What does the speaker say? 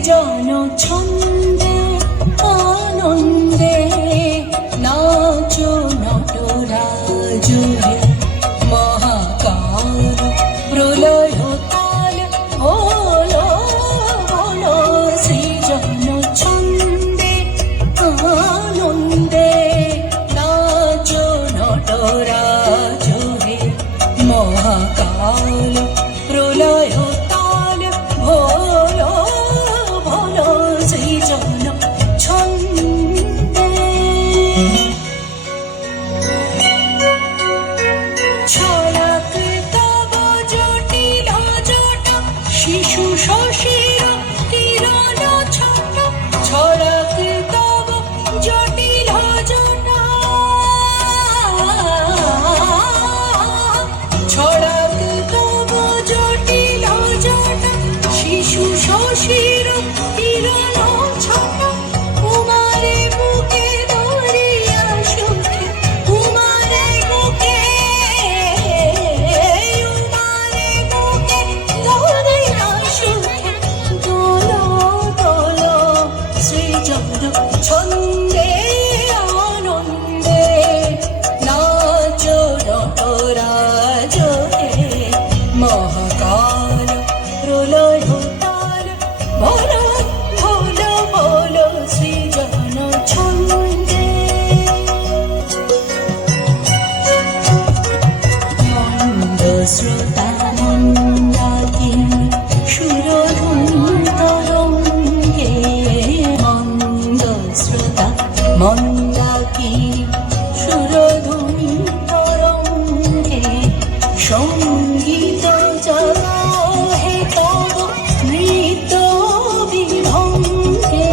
সৃজন ছন্দে আনন্দে নাচো নটরাজ হে মহাকাল প্রলয় তাল হলো হলো সৃজন ছন্দে আনন্দে নাচো নটরাজ হে মহাকাল প্রলয় তাল ভোলো ভোলো সৃজন ছন্দে ছড়াক তব জটিল জটা শিশু শশীর কিরণ ছোট ছড়াক তব জটিল জটা ছড়াক তব জটিল জটা শিশু শশীর কিরণ ছোট উমারে বুকে ধরিয়া সুখে উমারে বুকে ধরিয়া সুখে দোলো দোলো সৃজন ছন্দে আনন্দে নাচো নটরাজ হে মহাকাল প্রলয় তাল ভোলো ভোলো ভোলো সৃজন ছন্দে মন্দ শ্রোতা মন্দাকিনী সুরধুনী তরঙ্গে মন্দ শ্রোতা মন্দাকিনী সুরধুনী তরঙ্গে সঙ্গীত জাগাও হে তব নৃত্য বিভঙ্গে